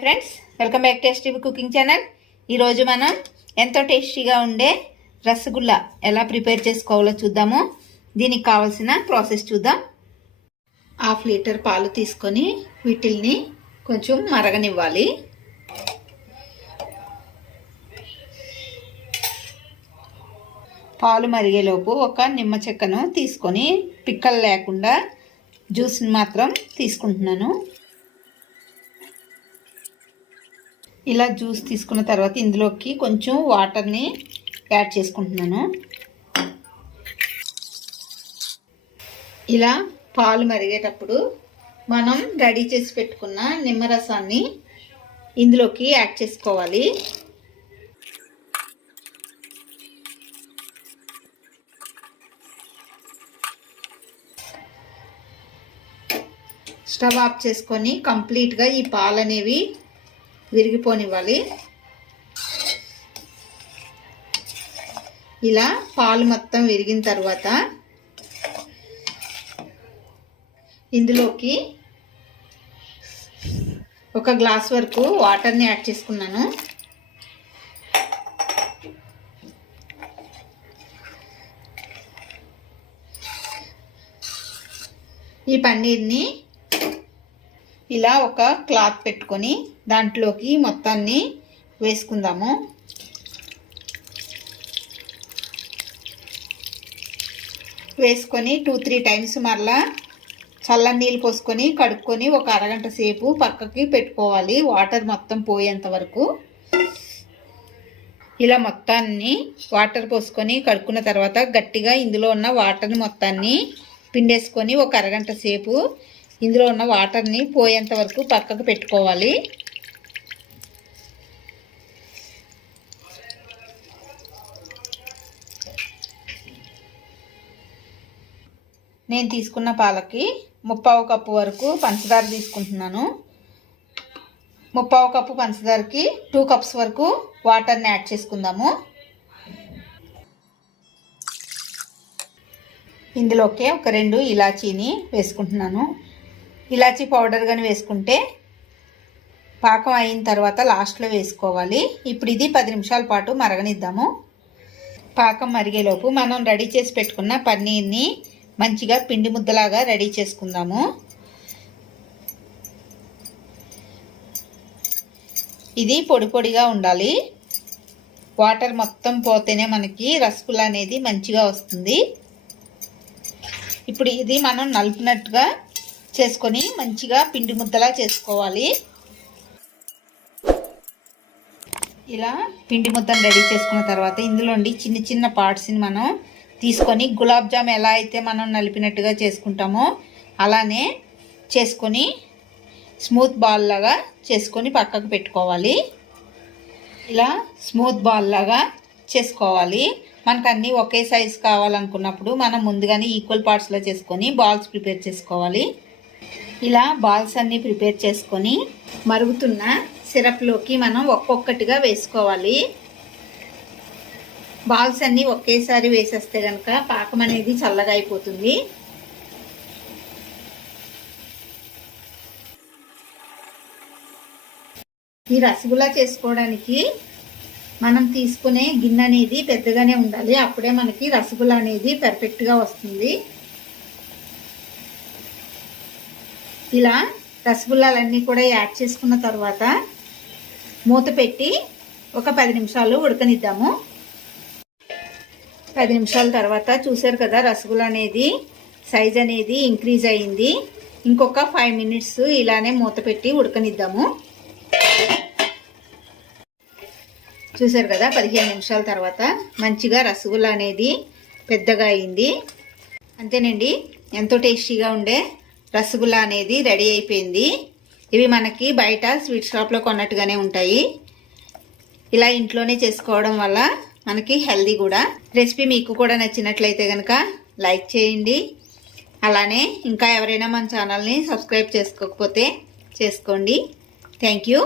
Friends welcome back tasty cooking channel ఈరోజు మనం ఎంతో టేస్టీగా ఉండే రసగుల్లా ఎలా ప్రిపేర్ చేసుకోవాలో చూద్దాము. దీనికి కావాల్సిన ప్రాసెస్ చూద్దాం. హాఫ్ లీటర్ పాలు తీసుకొని వీటిల్ని కొంచెం మరగనివ్వాలి. పాలు మరిగేలోపు ఒక నిమ్మ చెక్కను తీసుకొని పిక్కలు లేకుండా జ్యూస్ని మాత్రం తీసుకుంటున్నాను. ఇలా జ్యూస్ తీసుకున్న తర్వాత ఇందులోకి కొంచెం వాటర్ని యాడ్ చేసుకుంటున్నాను. ఇలా పాలు మరిగేటప్పుడు మనం రెడీ చేసి పెట్టుకున్న నిమ్మరసాన్ని ఇందులోకి యాడ్ చేసుకోవాలి. స్టవ్ ఆఫ్ చేసుకొని కంప్లీట్గా ఈ పాలు అనేవి విరిగిపోనివ్వాలి. ఇలా పాలు మొత్తం విరిగిన తర్వాత ఇందులోకి ఒక గ్లాస్ వరకు వాటర్ని యాడ్ చేసుకున్నాను. ఈ పన్నీర్ని ఇలా ఒక క్లాత్ పెట్టుకొని దాంట్లోకి మొత్తాన్ని వేసుకుందాము. వేసుకొని టూ త్రీ టైమ్స్ మరలా చల్ల నీళ్ళు పోసుకొని కడుక్కొని ఒక అరగంట సేపు పక్కకి పెట్టుకోవాలి. వాటర్ మొత్తం పోయేంత వరకు. ఇలా మొత్తాన్ని వాటర్ పోసుకొని కడుక్కున్న తర్వాత గట్టిగా ఇందులో ఉన్న వాటర్ మొత్తాన్ని పిండేసుకొని ఒక అరగంట సేపు ఇందులో ఉన్న వాటర్ని పోయేంత వరకు పక్కకు పెట్టుకోవాలి. నేను తీసుకున్న పాలకి ముప్పావు కప్పు వరకు పంచదార తీసుకుంటున్నాను. ముప్పావు కప్పు పంచదారకి టూ కప్స్ వరకు వాటర్ని యాడ్ చేసుకుందాము. ఇందులోకే ఒక రెండు ఇలాచీని వేసుకుంటున్నాను. ఇలాచీ పౌడర్ కానీ వేసుకుంటే పాకం అయిన తర్వాత లాస్ట్లో వేసుకోవాలి. ఇప్పుడు ఇది పది నిమిషాల పాటు మరగనిద్దాము. పాకం మరిగేలోపు మనం రెడీ చేసి పెట్టుకున్న పన్నీర్ని మంచిగా పిండి ముద్దలాగా రెడీ చేసుకుందాము. ఇది పొడి పొడిగా ఉండాలి. వాటర్ మొత్తం పోతేనే మనకి రసగుల్లా అనేది మంచిగా వస్తుంది. ఇప్పుడు ఇది మనం నలిపినట్టుగా చేసుకొని మంచిగా పిండి ముద్దలా చేసుకోవాలి. ఇలా పిండి ముద్దను రెడీ చేసుకున్న తర్వాత ఇందులోండి చిన్న చిన్న పార్ట్స్ని మనం తీసుకొని గులాబ్ జామ్ ఎలా అయితే మనం నలిపినట్టుగా చేసుకుంటామో అలానే చేసుకొని స్మూత్ బాల్ లాగా చేసుకొని పక్కకు పెట్టుకోవాలి. ఇలా స్మూత్ బాల్ లాగా చేసుకోవాలి. మనకు అన్నీ ఒకే సైజ్ కావాలనుకున్నప్పుడు మనం ముందుగానే ఈక్వల్ పార్ట్స్లో చేసుకొని బాల్స్ ప్రిపేర్ చేసుకోవాలి. ఇలా బాల్స్ అన్నీ ప్రిపేర్ చేసుకొని మరుగుతున్న సిరప్లోకి మనం ఒక్కొక్కటిగా వేసుకోవాలి. బాల్స్ అన్నీ ఒకేసారి వేసేస్తే కనుక పాకం అనేది చల్లగా అయిపోతుంది. ఈ రసగుల్లా చేసుకోవడానికి మనం తీసుకునే గిన్నె అనేది పెద్దగానే ఉండాలి. అప్పుడే మనకి రసగుల్లా అనేది పర్ఫెక్ట్గా వస్తుంది. ఇలా రసగుల్లాలన్నీ కూడా యాడ్ చేసుకున్న తర్వాత మూత పెట్టి ఒక పది నిమిషాలు ఉడకనిద్దాము. పది నిమిషాల తర్వాత చూసారు కదా రసగుల్లా అనేది సైజ్ అనేది ఇంక్రీజ్ అయింది. ఇంకొక ఫైవ్ మినిట్స్ ఇలానే మూత పెట్టి ఉడకనిద్దాము. చూసారు కదా పదిహేను నిమిషాల తర్వాత మంచిగా రసగుల్లా అనేది పెద్దగా అయింది. అంతేనండి ఎంతో టేస్టీగా ఉండే రసగుల్లా అనేది రెడీ అయిపోయింది. ఇవి మనకి బయట స్వీట్ షాప్లో కొన్నట్టుగానే ఉంటాయి. ఇలా ఇంట్లోనే చేసుకోవడం వల్ల మనకి హెల్దీ కూడా. రెసిపీ మీకు కూడా నచ్చినట్లయితే కనుక లైక్ చేయండి. అలానే ఇంకా ఎవరైనా మన ఛానల్ని సబ్స్క్రైబ్ చేసుకోకపోతే చేసుకోండి. Thank you.